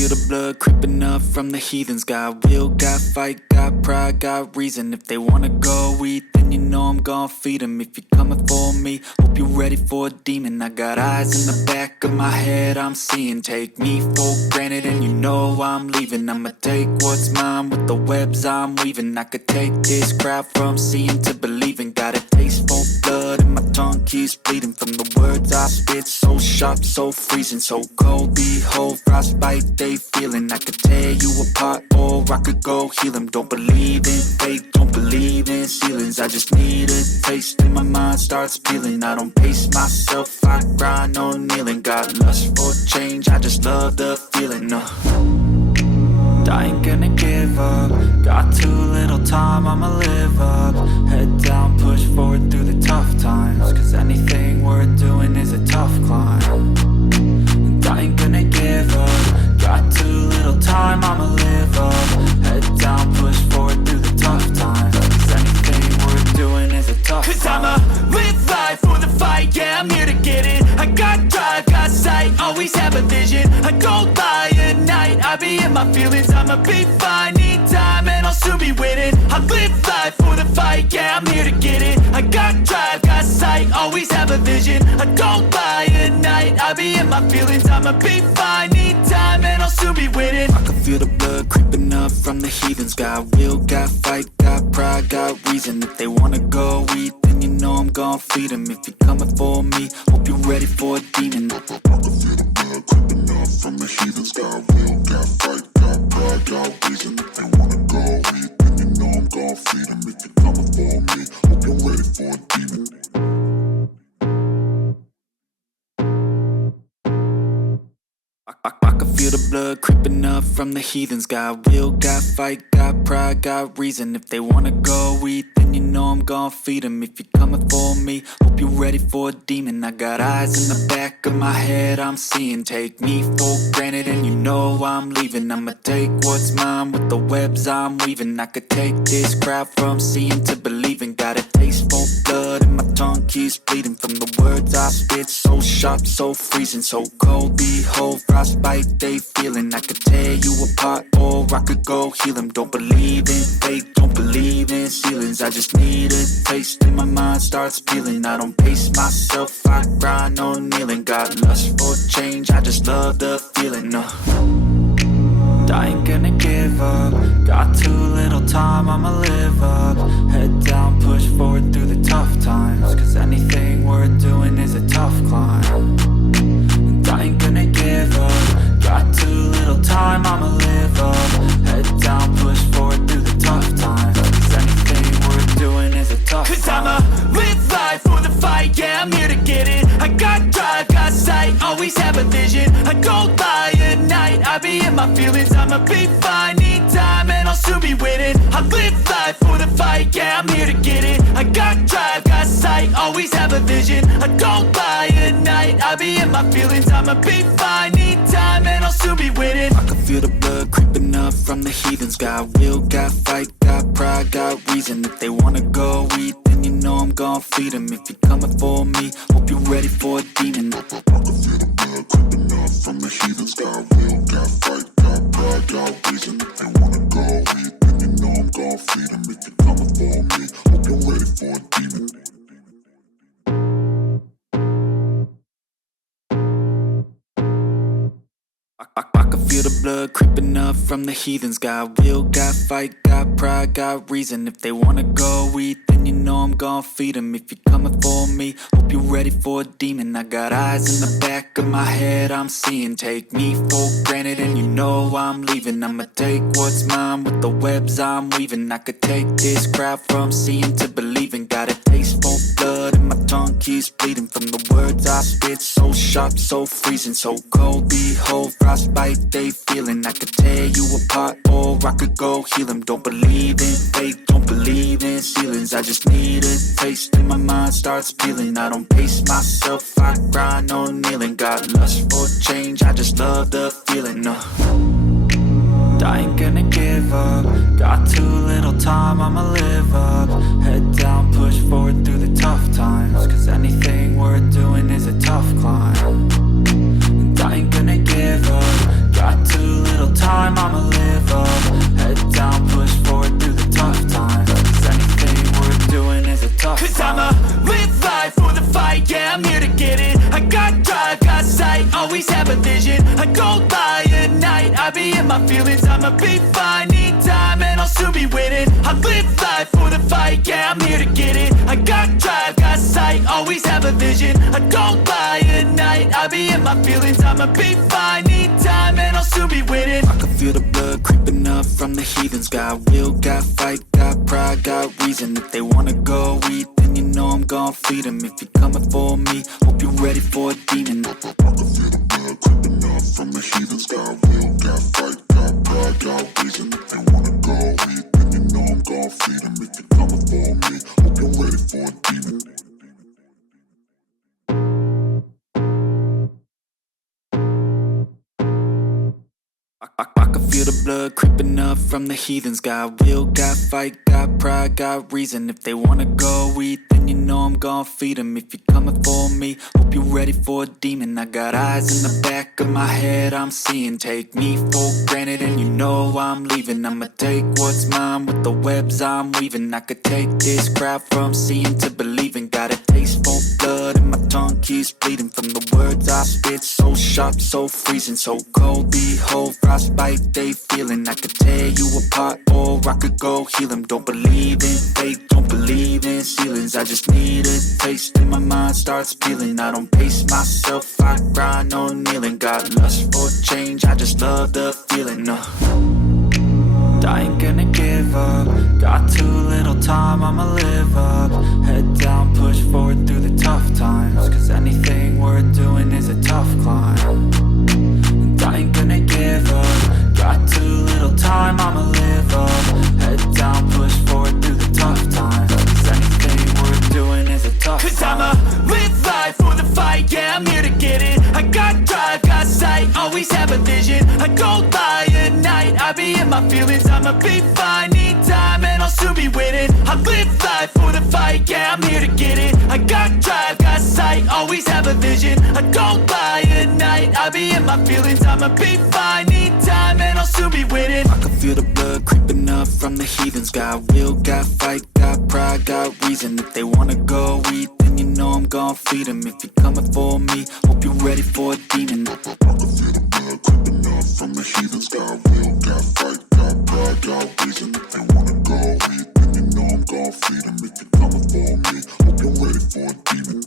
feel the blood creeping up from the heathens. Got will, got fight, got pride, got reason. If they wanna go eat, then you know I'm gon' feed them. If you're coming for me, hope you're ready for a demon. I got eyes in the back of my head, I'm seeing. Take me for granted and you know I'm leaving. I'ma take what's mine with the webs I'm weaving. I could take this crowd from seeing to believing. Got a taste for blood and my tongue keeps bleeding from the words I spit. So sharp, so freezing, so cold. Behold, frostbite they feeling. I could tear you apart or I could go heal them. Don't believe in fate, don't believe in ceilings. I just need a taste and my mind starts peeling. I don't pace myself, I grind on kneeling. Got lust for change, I just love the feeling. I ain't gonna give up. Got too little time, I'ma live up. Head down, push forward through the tough times. Cause anything worth doing is a tough climb. And I ain't gonna give up. Got too little time, I'ma live up. Head down, push forward through the tough times. Cause anything worth doing is a tough climb. Cause I'ma live life for the fight, yeah, I'm here to get it. I got drive, got sight, always have a vision. I don't lie at night, I be in my feelings. I'ma be fine, need time and I'll soon be winning. I live life for the fight, yeah, I'm here to get it. I got drive, got sight, always have a vision. I don't lie at night, I be in my feelings. I'ma be fine, need time and I'll soon be winning. I can feel the blood creeping up from the heathens. Got will, got fight, got pride, got reason. If they wanna go eat, then you know I'm gon' feed them. If you're coming for me, hope you're ready for a demon. I can feel the blood creeping up from the heathens. Got will, got fight, got pride, got reason. If they wanna go eat, then you know I'm gon' feed them. If you're coming for me, hope you're ready for a demon. I can feel the blood creeping up from the heathens. Got will, got fight, got pride, got reason. If they wanna go eat, then you know I'm gon' feed them. If you're coming for me, hope you're ready for a demon. I got eyes in the back of my head, I'm seeing. Take me for granted and you know I'm leaving. I'ma take what's mine with the webs I'm weaving. I could take this crowd from seeing to believing. Got a taste for blood and my tongue keeps bleeding from the words I spit. So sharp, so freezing, so cold. Behold, frostbite they feeling. I could tear you apart or I could go heal them. Don't believe in fate, don't believe in ceilings. I just need a taste and my mind starts peeling. I don't pace myself, I grind on kneeling. Got lust for change, I just love the feeling. I ain't gonna give up. Got too little time, I'ma live up. Head down, push forward through the tough times. Cause anything worth doing is a tough climb. And I ain't gonna give up. Got too little time, I'ma live up. Head down, push forward through the tough times. Cause anything worth doing is a tough climb. Cause I'ma live life for the fight, yeah, I'm here to get it. I got drive, got sight, always have a vision. I don't lie at night, I be in my feelings. I'ma be fine, need time and I'll soon be winning. I live life for the fight, yeah, I'm here to get it. I got drive, got sight, always have a vision. I don't lie at night, I be in my feelings. I'ma be fine, need time and I'll soon be winning. I can feel the blood creeping up from the heathens. Got will, got fight, got pride, got reason. If they wanna go eat, then you know I'm gon' feed them. If you're coming for me, hope you're ready for a demon. I can feel the blood creeping up from the heathens. Got will, got fight, got pride, got reason. If they wanna go eat, then you know I'm gon' feed them. If you're coming for me, hope you're ready for a demon. I can feel the blood creeping up from the heathens. Got will, got fight, got pride, got reason. If they wanna go eat, then you know I'm gon' feed them. If you're coming for me, hope you're ready for a demon. I got eyes in the back of my head, I'm seeing. Take me for granted and you know I'm leaving. I'ma take what's mine with the webs I'm weaving. I could take this crowd from seeing to believing. Got a taste for blood and my tongue keeps bleeding from the words I spit. So sharp, so freezing, so cold. Behold, frostbite they feeling. I could tear you apart or I could go heal them. Don't believe in fate, don't believe in ceilings. I just need a taste and my mind starts peeling. I don't pace myself, I grind on kneeling. Got lust for change, I just love the feeling. I ain't gonna give up. Got too little time, I'ma live up. Head down, push forward through the tough times. Cause anything worth doing is a tough climb. And I ain't gonna give up. Got too little a vision, I don't lie at night. I be in my feelings, I'ma be fine. Need time and I'll soon be winning. I can feel the blood creeping up from the heathens. Got will, got fight, got pride, got reason. If they wanna go eat, then you know I'm gon' feed them. If you're coming for me, hope you're ready for a demon. I can feel the blood creeping up from the heathens. Got will, got fight, got pride, got reason. If they wanna go eat, then you know I'm gon' feed them. If you're coming for me, hope you're ready for a demon. I can feel the blood creeping up from the heathens. Got will, got fight, got pride, got reason. If they wanna go eat, then you know I'm gon' feed them. If you're coming for me, hope you're ready for a demon. I got eyes in the back of my head, I'm seeing. Take me for granted and you know I'm leaving. I'ma take what's mine with the webs I'm weaving. I could take this crowd from seeing to believing. Got a taste for blood and my tongue keeps bleeding from the words I spit. So sharp, so freezing, so cold. Behold, frostbite they feeling. I could tear you apart or I could go heal them. Don't believe in fate, don't believe in ceilings. I just need a taste and my mind starts peeling. I don't pace myself, I grind on kneeling. Got lust for change, I just love the feeling. I ain't gonna give up. Got too little time, I'ma live up. Head down, push forward through the tough times. Cause anything worth doing is a tough climb. And I ain't gonna give up. Got too little time, I'ma live up. Head down, push forward through the tough times. Cause anything worth doing is a tough climb. Cause I'ma live life for the fight, yeah, I'm here to get it. I got drive, got sight, always have a vision. I don't lie at night, I be in my feelings. I'ma be fine, need time and I'll soon be winning. I live life for the fight, yeah, I'm here to get it. I got drive, got sight, always have a vision. I don't lie at night, I be in my feelings. I'ma be fine, need time and I'll soon be winning. I can feel the blood creeping up from the heathens. Got will, got fight, got pride, got reason. If they wanna go eat, then you know I'm gon' feed them. If you're coming for me, hope you're ready for a demon. I can feel the blood creeping up from the heathens. Got will, got fight, got pride, got reason. If they wanna go eat, then you know I'm gon' feed them. If you're coming for me, hope you're ready for a demon.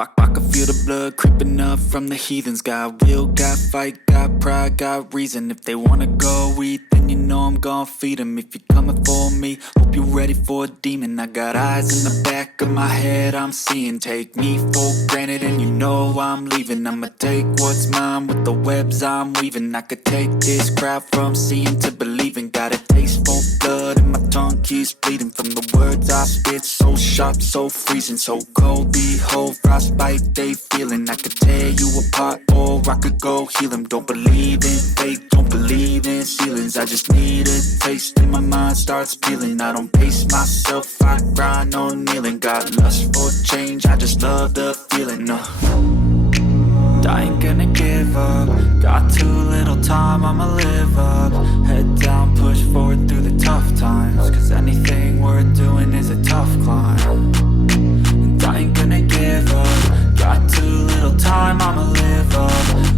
I can feel the blood creeping up from the heathens. Got will, got fight, got pride, got reason. If they wanna go eat, then you know I'm gon' feed them. If you're coming for me, hope you're ready for a demon. I got eyes in the back of my head, I'm seeing. Take me for granted and you know I'm leaving. I'ma take what's mine with the webs I'm weaving. I could take this crowd from seeing to believing. Got a taste for blood and my tongue keeps bleeding from the words I spit. So sharp, so freezing, so cold. Behold, frostbite they feeling. I could tear you apart or I could go heal them. Don't believe in fate, don't believe in ceilings. I just need a taste and my mind starts peeling. I don't pace myself, I grind on kneeling. Got lust for change, I just love the feeling. I ain't gonna give up. Got too little time, I'ma live up. Head down, push forward through the tough times. Cause anything worth doing is a tough climb. And I ain't gonna give up. Got too little time, I'ma live up.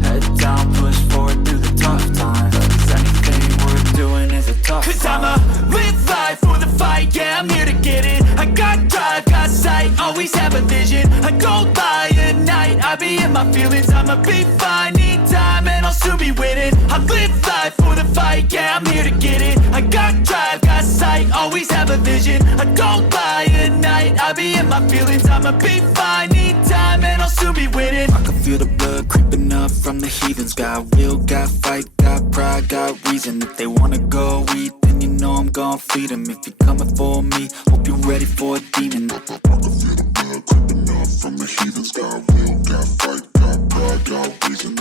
Head down, push forward through the tough times. Cause anything worth doing is a tough climb. Cause I'ma live life for the fight, yeah, I'm here to get it. I got drive, got sight, always have a vision. I don't lie at night, I be in my feelings. I'ma be fine, need time and I'll soon be winning. I live life for the fight, yeah, I'm here to get it. I got drive, got sight, always have a vision. I don't lie at night, I be in my feelings. I'ma be fine, need time and I'll soon be winning. I can feel the blood creeping up from the heathens. Got will, got fight, got pride, got reason. If they wanna go eat, then you know I'm gon' feed them. If you're coming for me, hope you're ready for a demon. I can feel the blood creeping up from the heathens. Got will, got fight, got pride, got reason.